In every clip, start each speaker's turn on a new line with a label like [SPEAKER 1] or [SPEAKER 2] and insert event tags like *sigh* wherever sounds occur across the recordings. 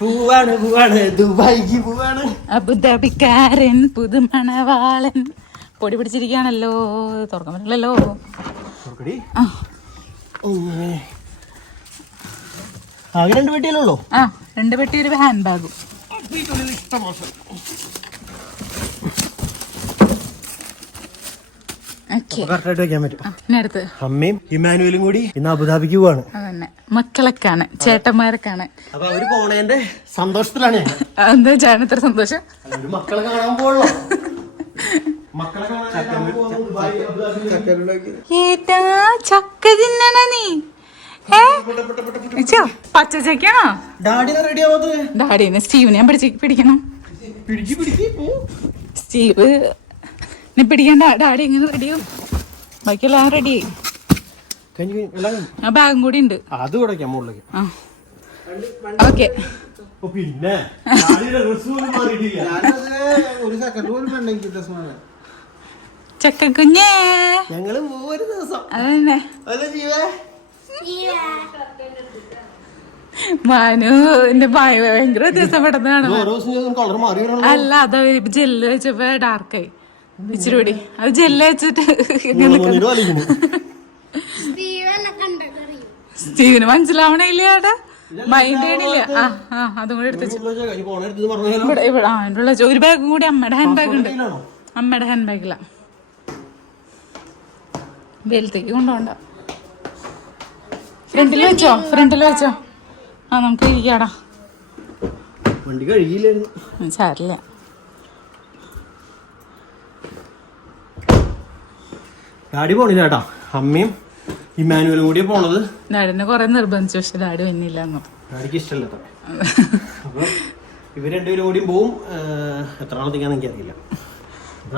[SPEAKER 1] പോവാണ് പൂവാണ്. ദുബായിക്ക് പോവാണ്.
[SPEAKER 2] അബുദാബിക്കാരൻ പുതുമണവാളൻ. പൊടി പിടിച്ചിരിക്കുകയാണല്ലോ. തുറക്കാൻ പറ്റില്ലല്ലോ.
[SPEAKER 1] ആകെ രണ്ട് പെട്ടിയല്ലോ
[SPEAKER 2] ആ രണ്ട് പെട്ടി ഒരു ഹാൻഡ് ബാഗും.
[SPEAKER 1] കറക്റ്റായിട്ട് വെക്കാൻ പറ്റും.
[SPEAKER 2] ഇനി അടുത്ത്.
[SPEAKER 1] അമ്മയും ഇമാനുവലും കൂടി ഇന്ന് അബുദാബിക്ക് പോവാണ്.
[SPEAKER 2] അതന്നെ. മക്കളെ കാണാൻ ചേട്ടന്മാരെ കാണാൻ
[SPEAKER 1] അപ്പൊ അവർ പോണേന്റെ സന്തോഷത്തിലാണ്.
[SPEAKER 2] എന്താ ചേട്ടൻ ഇത്ര സന്തോഷം?
[SPEAKER 1] ഒരു മക്കളെ കാണാൻ
[SPEAKER 2] ഏട്ടാ ചക്ക തിന്നണ നീ? പച്ച
[SPEAKER 1] ഡാഡിനെ
[SPEAKER 2] സ്റ്റീവിനെ ഞാൻ പിടിച്ച് പിടിക്കണം. സ്റ്റീവ് നീ പിടിക്കണ്ട ഡാഡി എങ്ങനെ റെഡിയും ബാക്കിയെല്ലാം
[SPEAKER 1] റെഡി
[SPEAKER 2] ആ ബാഗും കൂടി ഉണ്ട്.
[SPEAKER 1] അത്
[SPEAKER 2] ഓക്കെ
[SPEAKER 1] ഓ, പിന്നെ. ഞങ്ങൾ
[SPEAKER 3] ഒരു
[SPEAKER 1] ദിവസം.
[SPEAKER 2] അതന്നെ.
[SPEAKER 1] അല്ല ജീവേ
[SPEAKER 2] മനു എന്റെ ഭയ ഭയങ്കര വ്യത്യാസം പെട്ടെന്ന് കാണും
[SPEAKER 1] ഓരോ കളർ മാറി വരണം
[SPEAKER 2] അല്ല അത് ജെല്ല് വെച്ചപ്പോ ഡാർക്കായി ഇച്ചിരി കൂടി. അത് ജെല്ല വെച്ചിട്ട്. സ്റ്റീവിന് മനസ്സിലാവണില്ല ചേട്ടാ മൈൻഡ് ചെയ്യണില്ല. ആ ആ അതും കൂടി എടുത്ത് വെച്ചു.
[SPEAKER 1] ഉള്ള ഈ പോണ എടുത്ത്
[SPEAKER 2] ഇവിടെ ഇവിടെ ആ എന്റെ ഉള്ള ഒരു ബാഗും കൂടി അമ്മയുടെ ഹാൻഡ് ബാഗ് ഉണ്ട്? അമ്മയുടെ ഹാൻഡ് ബാഗില വെയിലത്തേക്ക് കൊണ്ടുപോണ്ട ഫ്രണ്ടിൽ വെച്ചോ? ഫ്രണ്ടിൽ വെച്ചോ? ആ നമുക്ക് ഇരിക്കാടാ
[SPEAKER 1] വണ്ടി കഴുകിയില്ലായിരുന്നു.
[SPEAKER 2] സാരില്ല
[SPEAKER 1] ഡാഡി പോണില്ല കേട്ടാ. അമ്മയും ഇമാനുവലും കൂടി പോണത്.
[SPEAKER 2] ഡാഡിനെ കുറെ നിർബന്ധിച്ചു പക്ഷെ ഡാഡി വന്നില്ല എന്ന്
[SPEAKER 1] ഡാഡിക്ക് ഇഷ്ടമല്ല അപ്പൊ ഇവർ രണ്ടുപേരും കൂടിയും പോവും. എത്ര നാളത്തേക്കാന്ന് എനിക്കറിയില്ല. എത്ര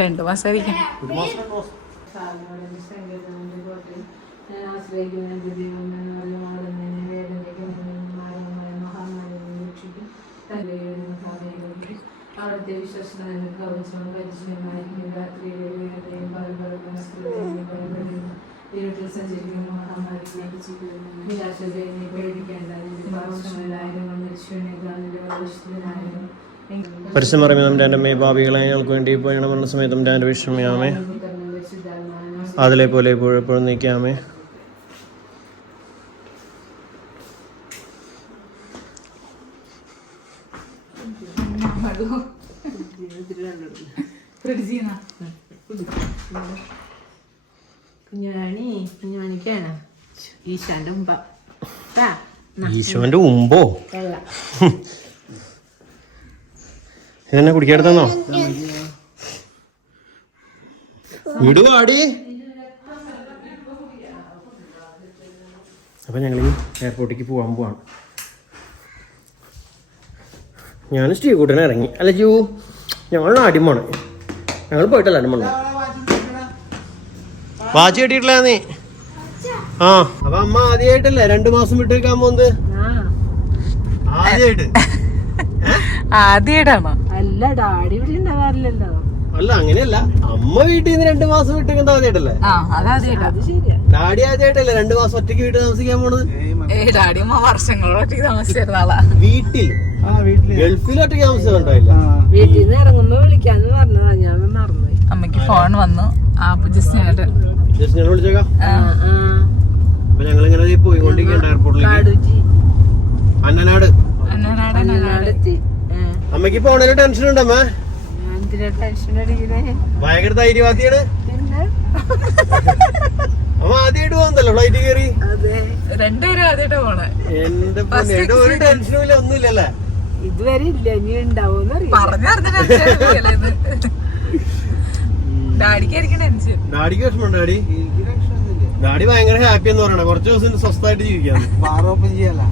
[SPEAKER 2] രണ്ടു
[SPEAKER 1] ഒരു മാസം ആയിരിക്കും മാസം.
[SPEAKER 4] അവിടുത്തെ വിശ്വസനീയ പ്രവചനം പരിചയമായിരിക്കും രാത്രിയിലെയും ഇരുട്ടിൽ സഞ്ചരിക്കുന്ന മഹാമാരി നിരാശതയെ പേടിക്കേണ്ട നിന്റെ പാർശ്വങ്ങളായാലും മരിച്ചുവിനേക്കാൾ നിന്റെ
[SPEAKER 1] എന്റെ അമ്മയെ ഭാവികളെ ഞങ്ങൾക്ക് വേണ്ടി പോയണമെന്ന സമയത്തും എന്റെ വിഷമയാമേ അതിലെ പോലെ എപ്പോഴും നീക്കാമേ
[SPEAKER 4] കുഞ്ഞാണിക്കാണ് ഈശാന്റെ
[SPEAKER 1] ഈശോന്റെ ഉമ്പോ. *laughs* ഇതെന്നെ കുടിക്കാടുത്തന്നോ വിടുവാടി അപ്പൊ ഞങ്ങൾ എയർപോർട്ടിലേക്ക് പോകാൻ പോവാണ്. ഞാൻ സ്റ്റീവ് കൂട്ടനെ ഇറങ്ങി. അല്ല ജൂ ഞങ്ങൾ അടിമാണ് ഞങ്ങൾ പോയിട്ടല്ല അടിമണ് വാച്ച് കെട്ടിട്ടില്ല നീ. ആ. അപ്പൊ അമ്മ ആദ്യമായിട്ടല്ലേ രണ്ടു മാസം വിട്ട് വെക്കാൻ പോകുന്നത്
[SPEAKER 4] ആ
[SPEAKER 1] ആദ്യമായിട്ട്
[SPEAKER 2] ആദ്യമായിട്ടാണോ
[SPEAKER 4] അല്ല ഡാഡി ഇവിടെ ഉണ്ടാവാറില്ലല്ലോ.
[SPEAKER 1] അല്ല അങ്ങനെയല്ല. അമ്മ വീട്ടിൽ നിന്ന് രണ്ടു മാസം വിട്ട് വെക്കുന്നത് ആദ്യമായിട്ടല്ലേ
[SPEAKER 2] ആ അതാദ്യമായിട്ടാ
[SPEAKER 4] അത് ശരിയാ.
[SPEAKER 1] ഡാഡി ആദ്യമായിട്ടല്ലേ രണ്ടു മാസം ഒറ്റയ്ക്ക് വീട്ടിൽ താമസിക്കാൻ പോണത്?
[SPEAKER 2] ഏ ഡാഡി അമ്മ വർഷങ്ങളോട്ട് താമസിച്ചിരുന്ന ആളാ.
[SPEAKER 1] വീട്ടിൽ. ഗൾഫിൽ ഒറ്റയ്ക്ക് താമസിച്ചിട്ടുണ്ടായില്ല
[SPEAKER 4] വീട്ടിൽ നിന്ന് ഇറങ്ങുമ്പോ വിളിക്കാന്ന് പറഞ്ഞതാ. ഞാൻ മറന്നുപോയി.
[SPEAKER 2] അമ്മയ്ക്ക് ഫോൺ വന്നു. ആ ജസ്റ്റ് ഞാനായിട്ട്
[SPEAKER 1] ജസ്റ്റ് വിളിച്ചേക്കാം. ഞങ്ങൾ ഇങ്ങനെ പോയിക്കൊണ്ടിരിക്കണ്ട എയർപോർട്ടിലേക്ക് അന്നനാട്
[SPEAKER 4] അമ്മയ്ക്ക്
[SPEAKER 1] അമ്മയ്ക്ക് പോണേൽ ടെൻഷൻ ഉണ്ട്
[SPEAKER 4] അമ്മ? എന്തിനാ ടെൻഷൻ അടിക്കണേ?
[SPEAKER 1] ഭയങ്കര ധൈര്യവാദിയാണ്. അമ്മ ആദ്യമായിട്ട് പോകുന്നല്ലോ ഫ്ലൈറ്റ് കയറി
[SPEAKER 4] അതെ.
[SPEAKER 2] രണ്ടുപേരും ആദ്യമായിട്ടാ പോണേ.
[SPEAKER 1] എന്റെ ഒരു ടെൻഷനും ഇല്ല ഒന്നുമില്ലല്ലേ
[SPEAKER 4] ഇതുവരെ ഇല്ല ഇനി
[SPEAKER 2] ഡാഡിക്കായിരിക്കും ടെൻഷൻ
[SPEAKER 1] ഡാഡിക്ക് വിഷമം ഡാഡി? ഡാഡി ഭയങ്കര ഹാപ്പി എന്ന് പറയണ. കുറച്ച് ദിവസം സ്വസ്ഥമായിട്ട് ജീവിക്കാം.
[SPEAKER 3] ബാർ ഓപ്പൺ ചെയ്യല്ല.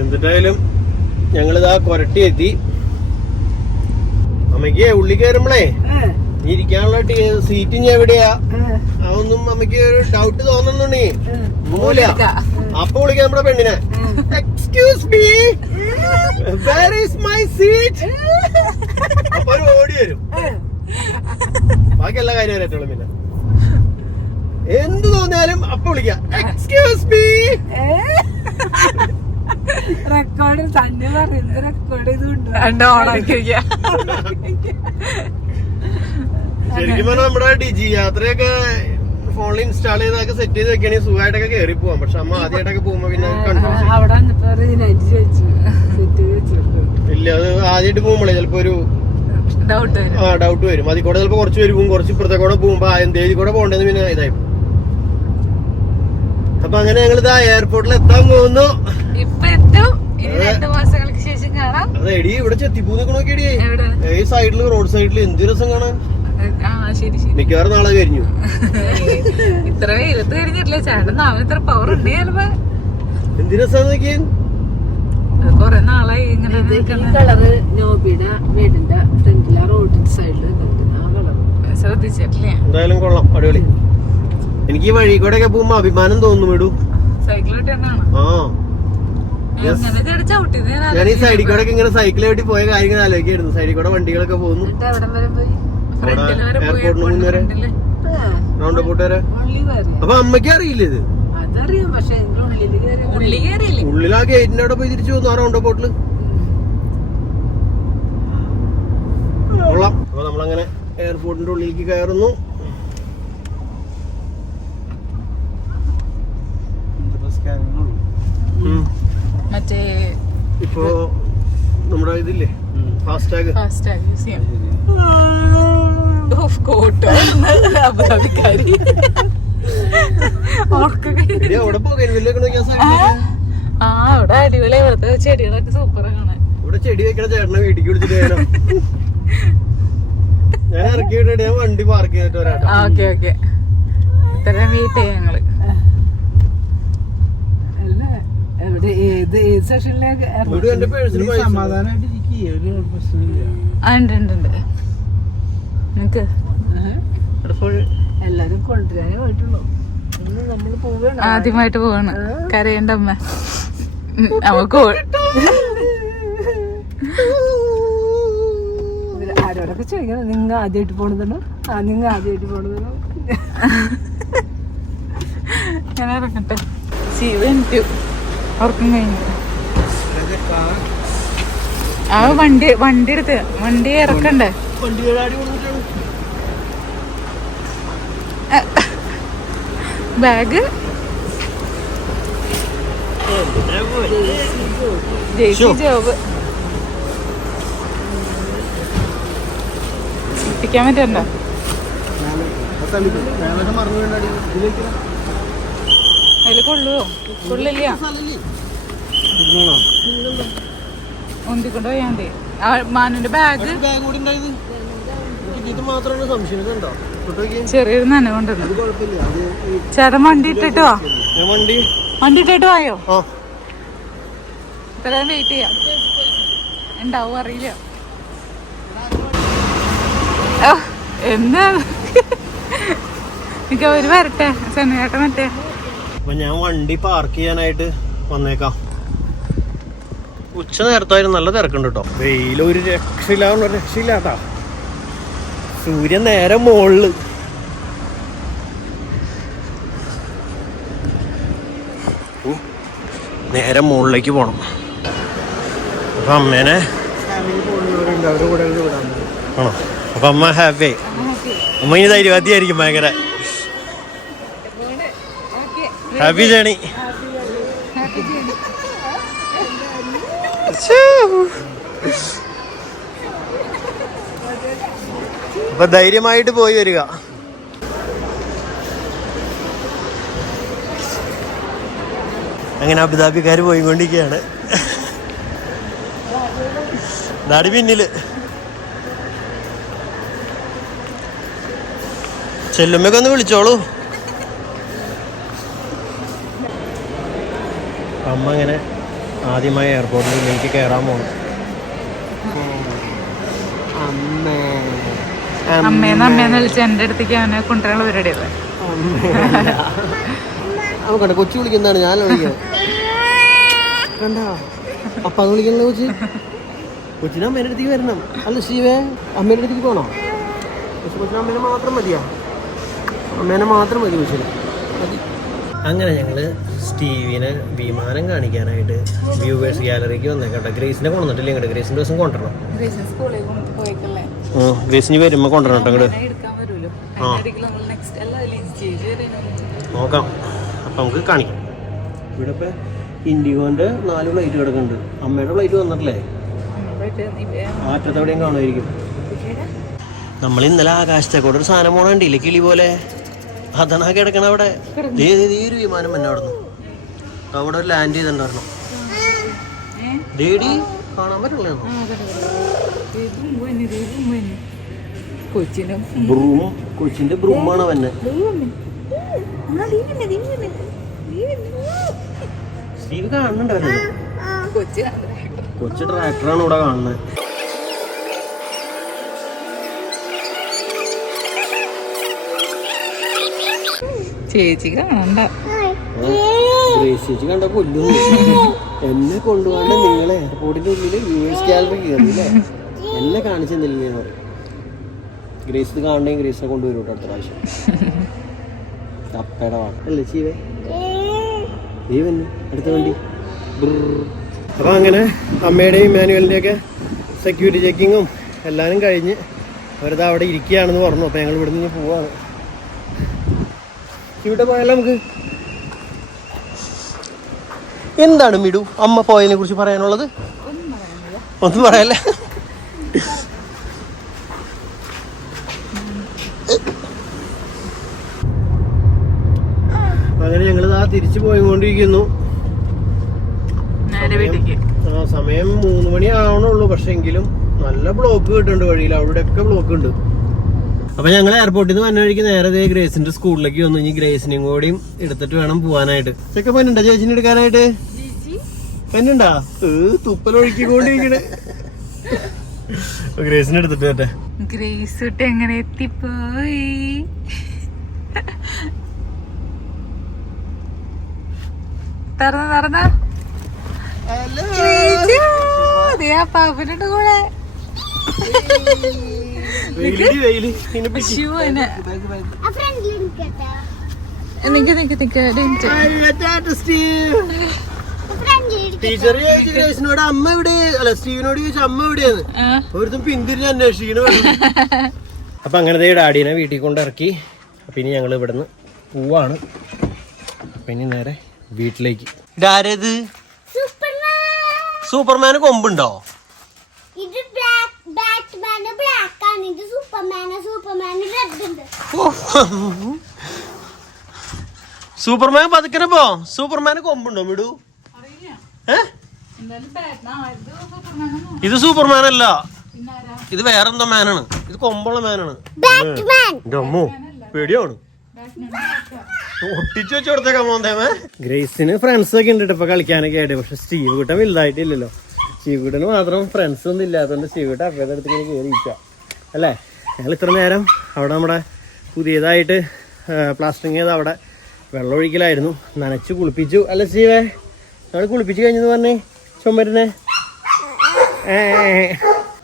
[SPEAKER 1] എന്നിട്ടായാലും ഞങ്ങളിതാ കൊരട്ടി എത്തി അമ്മയ്ക്ക് ഉള്ളി കയറുമ്പളേ ഇരിക്കാനുള്ള സീറ്റ് ഞാൻ എവിടെയാ? അതൊന്നും അമ്മയ്ക്ക് ഒരു ഡൗട്ട് തോന്നുന്നുണ്ടേ. മൂല അപ്പൊ വിളിക്കാം നമ്മുടെ പെണ്ണിനെ. Excuse me where is my seat അപ്പൊ ഓടി വരും. ബാക്കി എല്ലാ കാര്യം അറിയത്തുള്ളൂ പിന്നെ. എന്ത് തോന്നിയാലും അപ്പൊ വിളിക്കാം. എക്സ്ക്യൂസ് മീ
[SPEAKER 4] റെക്കോർഡ് തന്നെ പറയുന്നത് റെക്കോർഡ്
[SPEAKER 2] ഓണാക്കി
[SPEAKER 1] ശരിക്കും പറഞ്ഞാൽ നമ്മുടെ ഡിജി യാത്രയൊക്കെ ഫോണിൽ ഇൻസ്റ്റാൾ ചെയ്തൊക്കെ സെറ്റ് ചെയ്ത് വെക്കുകയാണെങ്കിൽ സുഖമായിട്ടൊക്കെ കയറി പോവാം. പക്ഷെ അമ്മ ആദ്യമായിട്ടൊക്കെ പോകുമ്പോ പിന്നെ ഇല്ല അത് ആദ്യമായിട്ട് പോകുമ്പോഴേ ചിലപ്പോ ഒരു
[SPEAKER 2] ഡൗട്ട് വരും.
[SPEAKER 1] ആ ഡൗട്ട് വരും. അതിൽ കൂടെ ചിലപ്പോ കുറച്ച് പേര് പോകും കുറച്ച് ഇപ്പുറത്തെ കൂടെ പോകുമ്പോ ആ എന്തേലും കൂടെ പോകേണ്ടത് പിന്നെ ഇതായി. പോകും. അപ്പൊ അങ്ങനെ ഞങ്ങൾ ഇതാ എയർപോർട്ടിൽ എത്താൻ പോകുന്നു.
[SPEAKER 2] ഇപ്പൊ എത്തും. ഇനി രണ്ടു മാസങ്ങൾക്ക് ശേഷം കാണാം.
[SPEAKER 1] അതെ എടി ഇവിടെ ചെത്തിപ്പൂ നോക്കിയടി
[SPEAKER 2] എവിടെ
[SPEAKER 1] ഈ സൈഡിൽ റോഡ് സൈഡിൽ എന്ത് രസം കാണാൻ?
[SPEAKER 2] ആ ശരി ശരി.
[SPEAKER 1] മിക്കവാറും നാളെ കഴിഞ്ഞു *laughs*
[SPEAKER 2] ഇത്ര വെയിലത്ത് കഴിഞ്ഞിട്ടില്ല ചേട്ടൻ നാളെ ഇത്ര പവർ ഉണ്ട് ചിലപ്പോ.
[SPEAKER 1] എന്ത് രസം നോക്കിയേ?
[SPEAKER 2] അത് കൊറേ നാളായി ഇങ്ങനെ.
[SPEAKER 4] കളറ് നോബിയുടെ വീടിന്റെ ഫ്രണ്ടിലെ റോഡിന്റെ സൈഡിൽ
[SPEAKER 2] ശ്രദ്ധിച്ചിട്ടില്ല?
[SPEAKER 1] എന്തായാലും കൊള്ളാം. അടിപൊളി. എനിക്ക് ഈ വഴി കൂടെ ഒക്കെ പോകുമ്പോ അഭിമാനം തോന്നും ഇടൂ ആ.
[SPEAKER 2] ഞാൻ
[SPEAKER 1] ഈ സൈഡിൽ കൂടെ ഇങ്ങനെ സൈക്കിൾ വേണ്ടി പോയ കാര്യങ്ങൾ ആലോചിക്കായിരുന്നു. സൈഡിൽ കൂടെ വണ്ടികളൊക്കെ പോകുന്നു. എയർപോർട്ടിന് മുന്നേ റൗണ്ട് പോട്ട് വരെ അപ്പൊ അമ്മയ്ക്ക് അറിയില്ല ഇത്.
[SPEAKER 4] ഉള്ളിൽ
[SPEAKER 1] ആ ഗേറ്റിന്റെ അവിടെ പോയി തിരിച്ചു വന്നു ആ റൗണ്ട് പോട്ടിൽ കൊള്ളാം. അപ്പൊ നമ്മളങ്ങനെ എയർപോർട്ടിന്റെ ഉള്ളിലേക്ക് കയറുന്നു.
[SPEAKER 2] മറ്റേ
[SPEAKER 1] ഇപ്പോ നമ്മുടെ ഇതില്ലേ? ഫാസ്ടാഗ്
[SPEAKER 2] ഫാസ്റ്റാഗ് യൂസ് ചെയ്യാം ഓഫ് കോട്ടോ അബുദാബിക്കാരി ആ അവിടെ അടിപൊളി ഇവിടുത്തെ ചെടികളൊക്കെ സൂപ്പറാ കാണാൻ
[SPEAKER 1] ഇവിടെ ചെടി വെക്കണ ചേട്ടനെ വീട്ടിൽ വിളിച്ചിട്ട് ഞാൻ ഇറക്കി വിട്ടിട്ട് ഞാൻ വണ്ടി പാർക്ക് ചെയ്തിട്ട് വരാട്ടോ
[SPEAKER 2] ആ ഓക്കെ ഓക്കെ ഇത്രയും വീട്ടേ ഞങ്ങൾ
[SPEAKER 4] അല്ല എവിടെ ഏത് ഏത് സെഷനിലേക്ക്
[SPEAKER 1] ഇവിടെ എന്റെ പേഴ്സിന്
[SPEAKER 3] നീ
[SPEAKER 1] പൈസ
[SPEAKER 3] സമാധാനമായിട്ട് ഇരിക്കുക ഒരു പ്രശ്നമില്ല
[SPEAKER 2] ആ ഉണ്ട് നിനക്ക്?
[SPEAKER 4] എല്ലാരും കൊണ്ടുവരാനേ പോയിട്ടുള്ളൂ.
[SPEAKER 2] ആദ്യമായിട്ട് പോവാണ്. കരയേണ്ട അമ്മ. നമുക്ക്
[SPEAKER 4] ആരോടൊക്കെ ചോദിക്കണം? നിങ്ങ ആദ്യമായിട്ട് പോണതാണോ ആ നിങ്ങ ആദ്യമായിട്ട് പോണതാണോ
[SPEAKER 2] ഞാൻ ഇറങ്ങട്ടെ. ചെയ്ത് എനിക്ക് ഉറക്കം കഴിഞ്ഞു. ആ വണ്ടി വണ്ടി എടുത്ത് വണ്ടി ഇറക്കണ്ടേ? ബാഗ്. ജോബ്. പറ്റണ്ടോ
[SPEAKER 1] ഇതിലേക്ക്
[SPEAKER 2] അതിൽ കൊള്ളുവോ? കൊള്ളില്ല. ഒന്തിക്കൊണ്ട് പോയാ മതി ബാഗ്
[SPEAKER 1] ബാഗ് കൂടി ഉണ്ടായത് എനിക്ക് ഇത് മാത്രമാണ് സംശയം കണ്ടോ?
[SPEAKER 2] ചെറിയൊരു നനവുണ്ടെന്ന്
[SPEAKER 1] ഇത് കുഴപ്പമില്ല അത് ഈ-
[SPEAKER 2] ചേട്ടൻ വണ്ടി ഇട്ടിട്ട്
[SPEAKER 1] വണ്ടി
[SPEAKER 2] വണ്ടി ഇട്ടിട്ട് വായോ ഇത്രയും വെയിറ്റ് ചെയ്യാം. ഉണ്ടാവും അറിയില്ല. എന്താ? എനിക്ക് അവർ വരട്ടെ ചെന്നേട്ടൻ മറ്റേ.
[SPEAKER 1] അപ്പൊ ഞാൻ വണ്ടി പാർക്ക് ചെയ്യാനായിട്ട് വന്നേക്കാം. ഉച്ച നേരത്തായിരുന്നു നല്ല തിരക്കുണ്ട് കേട്ടോ വെയിൽ ഒരു രക്ഷയില്ല ഒരു രക്ഷയില്ല കേട്ടാ സൂര്യൻ നേരെ മുകളിൽ ഉം. നേരെ മുകളിലേക്ക് പോണം. അപ്പൊ അമ്മേനെ ആണോ? അപ്പൊ അമ്മ ഹാപ്പി ആയി. അമ്മ ഇനി ധൈര്യവാദിയായിരിക്കും ഭയങ്കര. Happy journey. അപ്പൊ ധൈര്യമായിട്ട് പോയി വരിക. അങ്ങനെ അബുദാബിക്കാർ പോയിക്കൊണ്ടിരിക്കുകയാണ്. നടി പിന്നിൽ. ചെല്ലുമ്പോ ഒന്ന് വിളിച്ചോളൂ. അമ്മ അങ്ങനെ ആദ്യമായി എയർപോർട്ടിലേക്ക് കയറാൻ പോണു അമ്മേ.
[SPEAKER 2] അമ്മേന്ന് അമ്മേന്ന് വിളിച്ച് എന്റെ അടുത്തേക്ക് അവനെ കൊണ്ടുവരാനുള്ള പരിപാടിയല്ലേ
[SPEAKER 1] നമുക്കണ്ട കൊച്ചു വിളിക്കുന്നതാണ് ഞാൻ വിളിക്കുന്നത് കണ്ട? അപ്പ അത് വിളിക്കണല്ലോ കൊച്ചി. കൊച്ചിനെ അമ്മേന്റെ അടുത്തേക്ക് വരണം. അല്ല ശിവേ അമ്മേന്റെ അടുത്തേക്ക് പോണോ? പക്ഷെ കൊച്ചിന് അമ്മേനെ മാത്രം മതിയാ? അമ്മേനെ മാത്രം മതി കൊച്ചിന്. അങ്ങനെ ഞങ്ങൾ സ്റ്റീവിനെ വിമാനം കാണിക്കാനായിട്ട് വ്യൂവേഴ്സ് ഗാലറിക്ക് വന്നേക്കട്ടെ ഗ്രേസിനെ കൊണ്ടുവന്നിട്ടില്ല ഇങ്ങോട്ട് ഗ്രേസിന്റെ ദിവസം കൊണ്ടുവരണം. ഗ്രേസിന് വരുമ്പോ കൊണ്ടുവരണം കേട്ടോ ആ. നോക്കാം. അപ്പൊ നമുക്ക് കാണിക്കാം. ഇവിടെ ഇപ്പൊ ഇൻഡിഗോന്റെ നാല് ഫ്ലൈറ്റ് കിടക്കുന്നുണ്ട്. അമ്മയുടെ ഫ്ലൈറ്റ് വന്നിട്ടില്ലേ? മാറ്റത്തെവിടെയും കാണുമായിരിക്കും. നമ്മൾ ഇന്നലെ ആകാശത്തെ കൂടെ ഒരു സാധനം പോണ കണ്ടില്ലേ? കിളി പോലെ? അതാണ് ആ കിടക്കണ അവിടെ ഒരു വിമാനം തന്നെ അവിടെ അവിടെ ഒരു ലാൻഡ് ചെയ്തിട്ടുണ്ടായിരുന്നു. കാണാൻ പറ്റില്ല ബ്രൂം കൊച്ചിന്റെ ബ്രൂമാണ് അവന്നെ സ്റ്റീവ് കാണുന്നുണ്ടായിരുന്നു
[SPEAKER 2] കൊച്ചു
[SPEAKER 1] ട്രാക്ടറാണ് ഇവിടെ കാണുന്നത്.
[SPEAKER 2] ചേച്ചി കാണണ്ട.
[SPEAKER 1] ചേച്ചി കണ്ട കൊല്ലു. എന്നെ കൊണ്ടുപോകാണ്ട് നിങ്ങൾ എയർപോർട്ടിന്റെ ഉള്ളിൽ യുഎസ് ഗാലറി കയറിയില്ലേ എന്നെ കാണിച്ചെന്നില്ലേ എന്ന് പറയും. ഗ്രേസ് ഇത് കാണണമെങ്കിൽ ഗ്രേസിനെ കൊണ്ടുവരും കേട്ടോ അടുത്ത പ്രാവശ്യം. കപ്പയുടെ വാട്ട അല്ലേ ചീവേ നീ വന്നു അടുത്ത വണ്ടി. അപ്പൊ അങ്ങനെ അമ്മയുടെയും മാനുവലിന്റെ ഒക്കെ സെക്യൂരിറ്റി ചെക്കിങ്ങും എല്ലാരും കഴിഞ്ഞ് അവരത് അവിടെ ഇരിക്കുകയാണെന്ന് പറഞ്ഞു. അപ്പൊ ഞങ്ങൾ ഇവിടുന്ന് പോവാണ്. ഇവിടെ പോയാലോ നമുക്ക്? എന്താണ് മിടു? അമ്മ പോയതിനെ കുറിച്ച് പറയാനുള്ളത്? ഒന്നും പറയല്ല അങ്ങനെ ഞങ്ങൾ ആ തിരിച്ചു പോയിക്കൊണ്ടിരിക്കുന്നു.
[SPEAKER 2] നേരെ വീട്ടിലേക്ക്.
[SPEAKER 1] ആ സമയം മൂന്ന് മണി ആവണുള്ളൂ. പക്ഷെങ്കിലും നല്ല ബ്ലോക്ക് കിട്ടുന്നുണ്ട് വഴിയിൽ. അവിടെ ഒക്കെ ബ്ലോക്ക് ഉണ്ട്. അപ്പൊ ഞങ്ങൾ എയർപോർട്ടിൽ നിന്ന് വന്ന വഴിക്ക് നേരെ ദേ ഗ്രേസിന്റെ സ്കൂളിലേക്ക് വന്നു. ഇനി ഗ്രേസിനെയും കൂടിയും എടുത്തിട്ട് വേണം പോവാനായിട്ട്. ചെക്ക പെണ്ണുണ്ടോ ചേച്ചിനെ എടുക്കാനായിട്ട്? പെണ്ണുണ്ടാ? തുപ്പലൊഴുക്കിക്കൊണ്ടിരിക്കണേ ഗ്രേസിനെ എടുത്തിട്ട് വരട്ടെ.
[SPEAKER 2] ഗ്രേസ് എങ്ങനെ എത്തിപ്പോയി? തുറന്ന തുറന്ന. കൂടെ നിക്ക്. നിക്ക് നിക്ക്.
[SPEAKER 1] ടീച്ചർ ഗ്രേസിനോട് അമ്മ ഇവിടെ അല്ല സ്റ്റീവിനോട് ചോദിച്ചു അമ്മ
[SPEAKER 2] ഇവിടെയാണ്
[SPEAKER 1] ഒരുത്തും പിന്തിരിഞ്ഞ് അന്വേഷിക്കണ *laughs* അപ്പൊ അങ്ങനത്തെ ദേ ഡാഡീനെ വീട്ടിൽ കൊണ്ടിറക്കി അപ്പൊ ഇനി ഞങ്ങൾ ഇവിടുന്ന് പോവാണ്. അപ്പൊ ഇനി നേരെ വീട്ടിലേക്ക്. ഇതാരത്? സൂപ്പർമാന് കൊമ്പുണ്ടോ?
[SPEAKER 5] ഇത് ബ്ലാക്ക് ബാറ്റ്മാന് ബ്ലാക്ക് ആണ് ഇത് സൂപ്പർമാന് സൂപ്പർമാന് റെഡ് ഉണ്ട്
[SPEAKER 1] സൂപ്പർമാൻ പതുക്കനെ പോ. സൂപ്പർമാന് കൊമ്പുണ്ടോ മിടു? ഇത് സൂപ്പർമാൻ അല്ല ഇത് വേറെന്തോ മാനാണ്. ഇത് കൊമ്പുള്ള മാനാണ്. അമ്മോ പേടിയാണ് ഒട്ടിച്ചു വെച്ച് കൊടുത്തേക്കാൻ മോന്തേമേ ഗ്രേസിന് ഫ്രണ്ട്സ് ഒക്കെ ഉണ്ട് ഇപ്പൊ കളിക്കാനൊക്കെ ആയിട്ട്. പക്ഷെ സ്റ്റീവ് കൂട്ടം വലുതായിട്ടില്ലല്ലോ. സ്റ്റീവ് കൂട്ടന് മാത്രം ഫ്രണ്ട്സ് ഒന്നും ഇല്ലാത്തതുകൊണ്ട് സ്റ്റീവ് കൂട്ടം ഇങ്ങനെ കയറി ഇരിക്കാം അല്ലേ? ഞങ്ങൾ ഇത്ര നേരം അവിടെ നമ്മുടെ പുതിയതായിട്ട് പ്ലാസ്റ്ററിങ് ചെയ്ത് അവിടെ വെള്ളം ഒഴിക്കലായിരുന്നു നനച്ച് കുളിപ്പിച്ചു. അല്ല സ്റ്റീവേ ഞങ്ങൾ കുളിപ്പിച്ച് കഴിഞ്ഞെന്ന് പറഞ്ഞേ ചുമരിനെ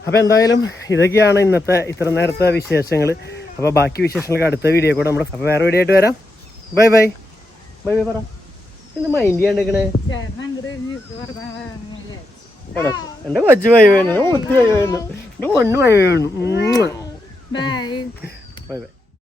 [SPEAKER 1] അപ്പോൾ എന്തായാലും ഇതൊക്കെയാണ് ഇന്നത്തെ ഇത്ര നേരത്തെ വിശേഷങ്ങൾ അപ്പോൾ ബാക്കി വിശേഷങ്ങൾക്ക് അടുത്ത വീഡിയോ കൂടെ നമ്മുടെ അപ്പോൾ വേറെ വീഡിയോ ആയിട്ട് വരാം. ബൈ ബൈ ബൈ ബൈ പറ. ഇത് മൈൻഡ് ചെയ്യാണ്ടിരിക്കണേ എന്റെ കൊച്ചു വൈ വേണു ഒത്തു വൈ വേണു എന്റെ മണ്ണ് വൈ വേണു
[SPEAKER 2] ബൈ
[SPEAKER 1] ബൈ ബൈ